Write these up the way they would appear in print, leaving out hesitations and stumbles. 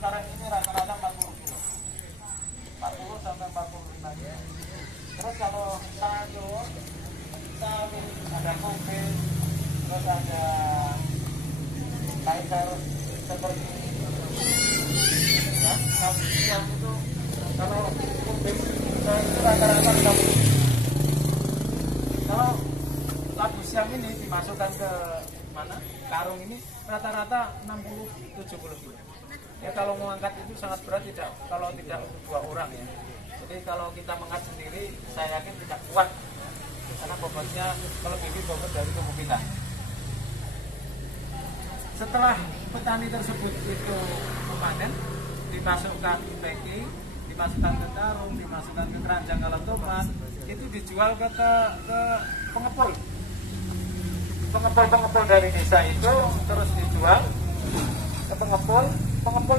sekarang ini rata-rata 40 kilo. 40 sampai 45 kilo. Terus kalau sayur, ada kopi, terus ada sayur seperti ya, yang itu kalau kopi itu rata-rata 30. Kalau labu siam ini dimasukkan ke mana? Karung ini rata-rata 60-70 kilo. Ya kalau mengangkat itu sangat berat kalau tidak dua orang ya. Jadi kalau kita mengangkat sendiri saya yakin tidak kuat karena bobotnya melebihi bobot dari tubuh kita. Setelah petani tersebut itu memanen, dimasukkan packing, dimasukkan ke karung, dimasukkan ke keranjang kalau tomat, itu dijual ke pengepul. Pengepul dari desa itu terus dijual ke pengepul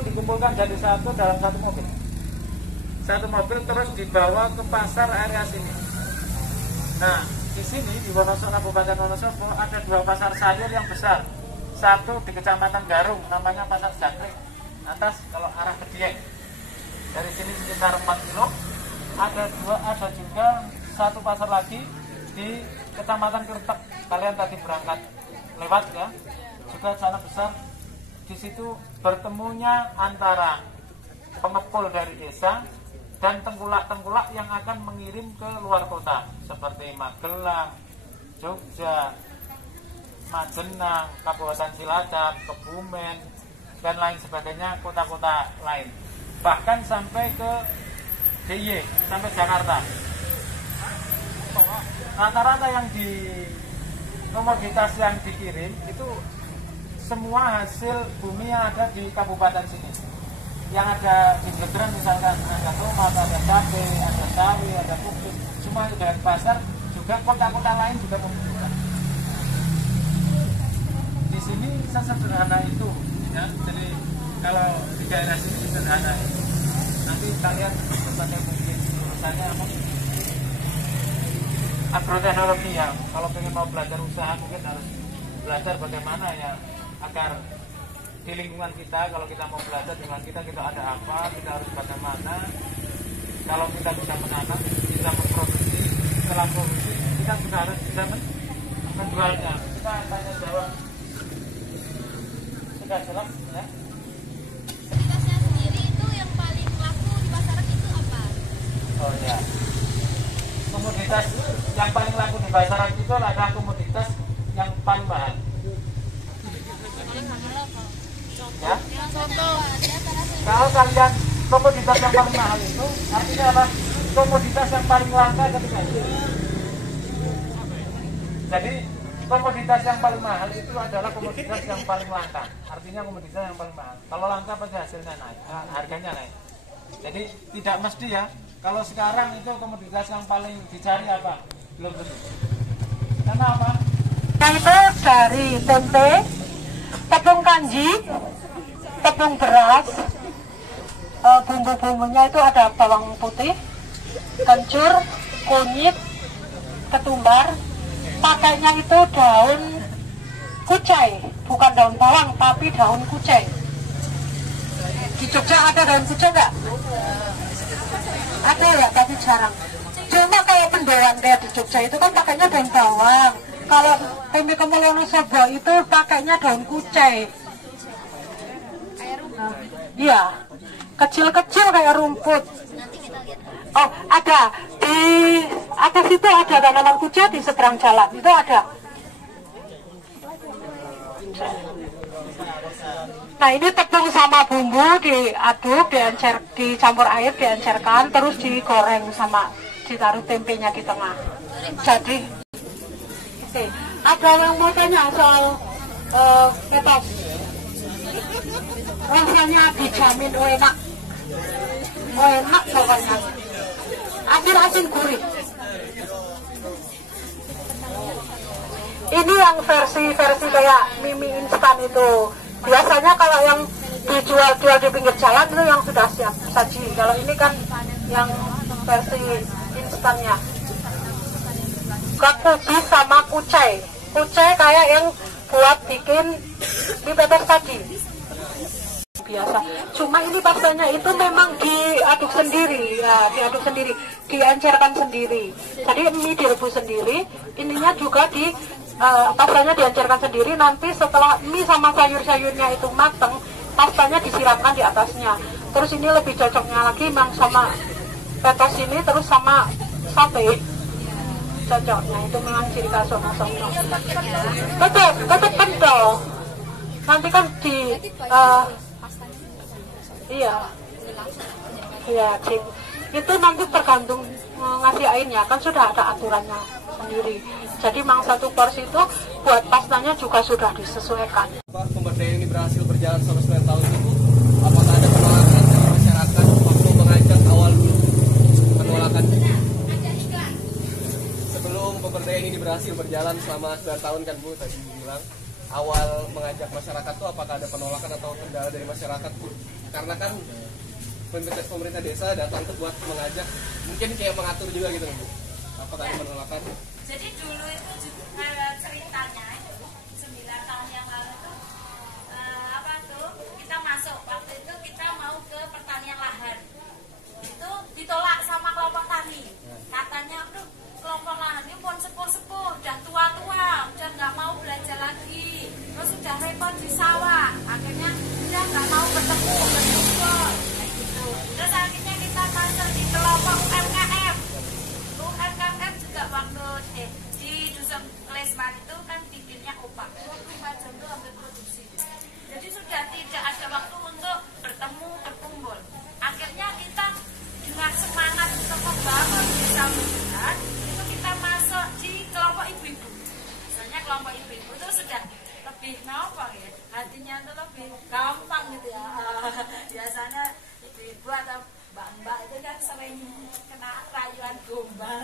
dikumpulkan jadi satu dalam satu mobil. Satu mobil terus dibawa ke pasar area sini. Nah, di sini di Wonosobo, Kabupaten Wonosobo ada dua pasar sayur yang besar. Satu di Kecamatan Garung, namanya Pasar Jangkrik. Atas kalau arah ke Dieng. Dari sini sekitar 4 kilo. Ada juga satu pasar lagi di Kecamatan Kertek. Kalian tadi berangkat lewat ya, juga sana besar. Di situ bertemunya antara pengepul dari desa dan tengkulak-tengkulak yang akan mengirim ke luar kota seperti Magelang, Jogja, Majenang, Kabupaten Cilacap, Kebumen, dan lain sebagainya, kota-kota lain. Bahkan sampai ke DIY, sampai Jakarta. Rata-rata yang komoditas yang dikirim itu semua hasil bumi yang ada di kabupaten sini. Yang ada di Jogja misalkan ada tomat, ada cabai, ada sawi, ada pupuk, semua itu dari pasar. Juga kota-kota lain juga membutuhkan. Di sini sesederhana itu ya. Jadi kalau di daerah sini sederhana itu. Nanti kalian berbagai mungkin urusannya agroteknologi ya. Kalau pengen mau belajar usaha mungkin harus belajar bagaimana ya agar di lingkungan kita, kalau kita mau belajar di lingkungan kita ada apa, kita harus bagaimana. Kalau kita bisa menanam, bisa memproduksi, setelah produksi kita juga harus bisa menjualnya. Kita tanya jawab sudah jelas ya. Komoditasnya sendiri itu yang paling laku di pasaran itu apa? Oh ya, komoditas yang paling laku di pasaran itu adalah komoditas yang paling mahal. Ya. Kalau kalian komoditas yang paling mahal itu artinya apa? Komoditas yang paling langka ketika itu. Jadi komoditas yang paling mahal itu adalah komoditas yang paling langka. Artinya komoditas yang paling mahal. Kalau langka pasti hasilnya naik, harganya naik. Jadi tidak mesti ya. Kalau sekarang itu komoditas yang paling dicari apa? Belum tentu. Karena apa? Itu dari tempe, tepung kanji, tepung beras, bumbu-bumbunya itu ada bawang putih, kencur, kunyit, ketumbar. Pakainya itu daun kucai, bukan daun bawang tapi daun kucai. Di Jogja ada daun kucai nggak? Ada ya, tapi jarang. Cuma kayak pendoan kayak di Jogja itu kan pakainya daun bawang. Kalau tempe kemul Wonosobo itu pakainya daun kucai. Iya, kecil-kecil kayak rumput. Oh, ada di atas itu ada tanaman kucai di seberang jalan. Itu ada. Nah, ini tepung sama bumbu diaduk, dicampur air, diencerkan, terus digoreng sama ditaruh tempenya di tengah. Jadi, oke. Ada yang mau tanya soal petos? Rasanya dijamin enak. Enak pokoknya. Asin-asin gurih. Ini yang versi kayak mie instan itu. Biasanya kalau yang dijual di pinggir jalan itu yang sudah siap saji. Kalau ini kan yang versi instannya. Kubis sama kucai. Kucai kayak yang buat bikin mie petos tadi. biasa. Cuma ini pastanya itu memang diaduk sendiri, ya, diaduk sendiri, diencerkan sendiri. Jadi mie direbus sendiri, ininya juga pastanya diencerkan sendiri. Nanti setelah mie sama sayur-sayurnya itu mateng, pastanya disiramkan di atasnya. Terus ini lebih cocoknya lagi memang sama petos ini, terus sama sate. Cocoknya itu memang ciri khas Wonosobo. Tetap kental. Nanti kan itu nanti tergantung ngasih airnya, kan sudah ada aturannya sendiri. Jadi memang satu porsi itu buat pastanya juga sudah disesuaikan. Pemberdayaan ini berhasil berjalan selama 9 tahun itu, apakah ada penolakan dari masyarakat waktu mengajak awal dulu penolakan? Sebelum pemberdayaan ini berhasil berjalan selama 9 tahun kan Bu tadi bilang, awal mengajak masyarakat tuh apakah ada penolakan atau kendala dari masyarakat Bu? Karena kan pemerintah desa datang tuh buat mengajak, mungkin kayak mengatur juga gitu Bu. Apakah ada penolakan? Jadi dulu itu ceritanya itu 9 tahun yang lalu tuh kita masuk, waktu itu kita mau ke pertanian lahan, itu ditolak sama kelompok tani. Katanya tuh kelompok lahan ini pun sepuh-sepuh, udah tua-tua, udah nggak mau belajar lagi, terus udah repot di sawah, akhirnya udah nggak mau bertemu berkumpul kayak gitu. Terus akhirnya kita masuk di kelompok UMKM. UMKM juga waktu di Dusun Lesman itu kan bikinnya opak, 24 jam itu ambil produksi. Jadi sudah tidak ada waktu untuk bertemu berkumpul. Akhirnya kita dengan semangat untuk membangun desa Butuhan, itu kita masuk di kelompok ibu-ibu. Misalnya kelompok ibu-ibu itu sudah lebih gampang ya, hatinya itu lebih gampang gitu ya. Biasanya ibu-ibu atau mbak-mbak itu kan sering kena rayuan gombal.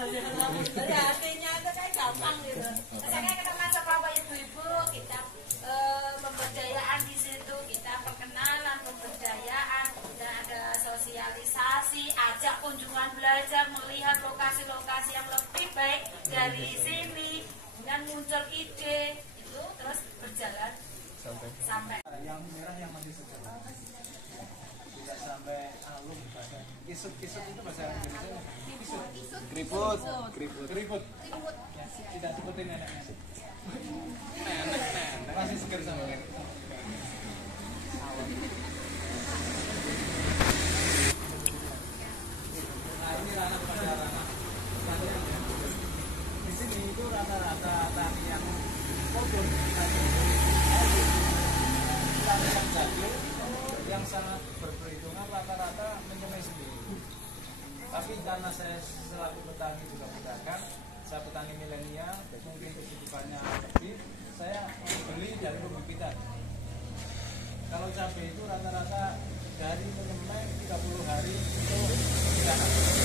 Jadi hatinya itu kayak gampang gitu. Misalnya kita masuk kelompok ibu-ibu, kita pemberdayaan di situ, kita perkenalan pemberdayaan, dan ada sosialisasi, ajak kunjungan belajar, melihat lokasi-lokasi yang lebih baik dari sini, dan muncul ide itu terus berjalan sampai yang merah yang masih segar, tidak sampai alum bahasa kisut itu bahasa Indonesia kisut, keriput, tidak seperti neneknya, nenek masih segar sama nah ini ranah pada ranah di sini itu rata-rata tani yang kodon, tani yang jadul, yang sangat berperhitungan rata-rata menyemai sendiri. Tapi karena saya selaku petani juga pedagang, saya petani milenial, mungkin kesibukannya lebih, saya beli dari pembibitan. Kalau cabai itu rata-rata dari menyemai 30 hari itu tidak habis.